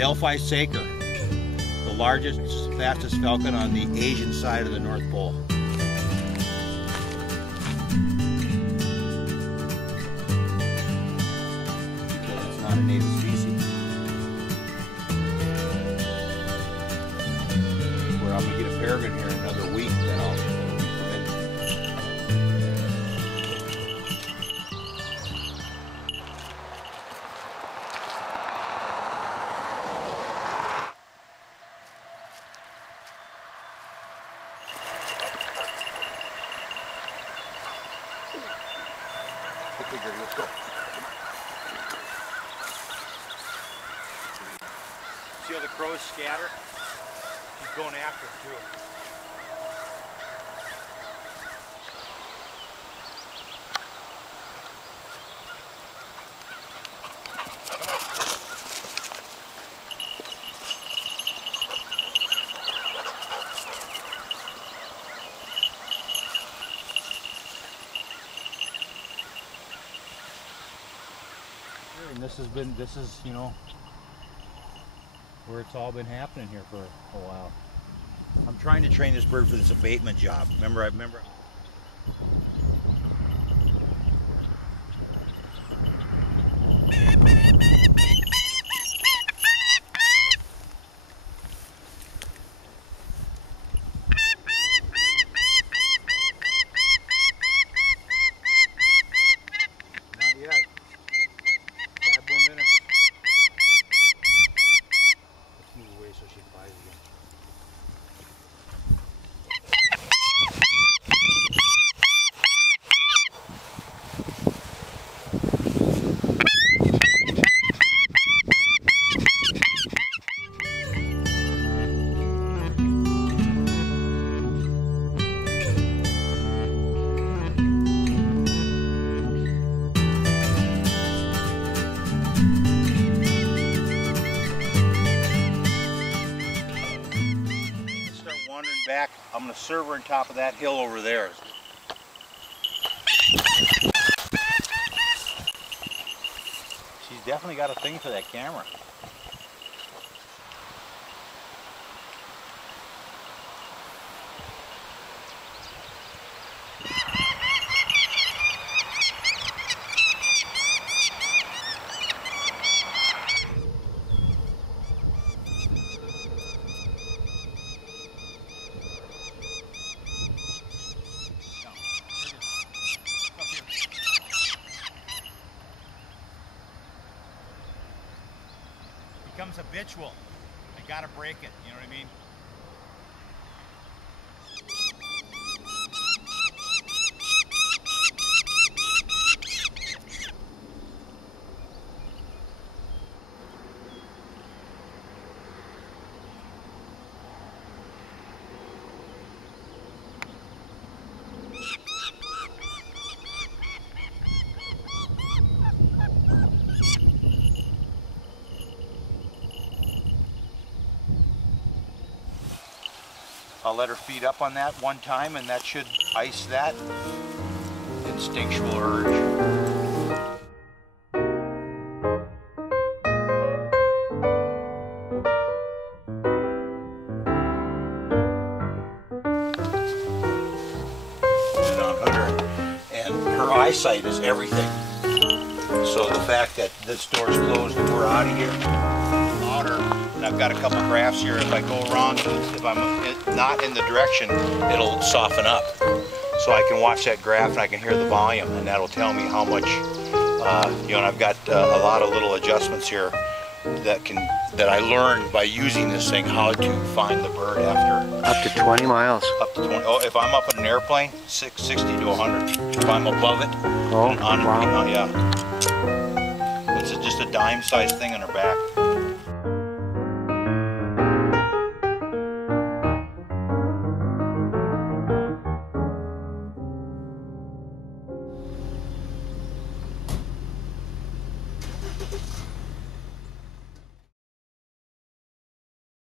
Delphi Saker, the largest, fastest falcon on the Asian side of the North Pole. Because it's not a native species. Where I'm going to get a peregrine here in another week, then I'll let's go. See how the crows scatter? He's going after it too. And this is, you know, where it's all been happening here for a while. I'm trying to train this bird for this abatement job. Remember. Back, I'm going to serve her on top of that hill over there. She's definitely got a thing for that camera. Becomes habitual. I gotta break it, you know what I mean? I'll let her feed up on that one time, and that should ice that instinctual urge. And her eyesight is everything. So the fact that this door's closed and we're out of here, and I've got a couple graphs here. If I go wrong, if I'm not in the direction, it'll soften up. So I can watch that graph and I can hear the volume, and that'll tell me how much, you know, and I've got a lot of little adjustments here that I learned by using this thing, how to find the bird after. Up to 20 miles. Up to 20. Oh, if I'm up in an airplane, 60 to 100. If I'm above it, wow. yeah. It's just a dime-sized thing on her back.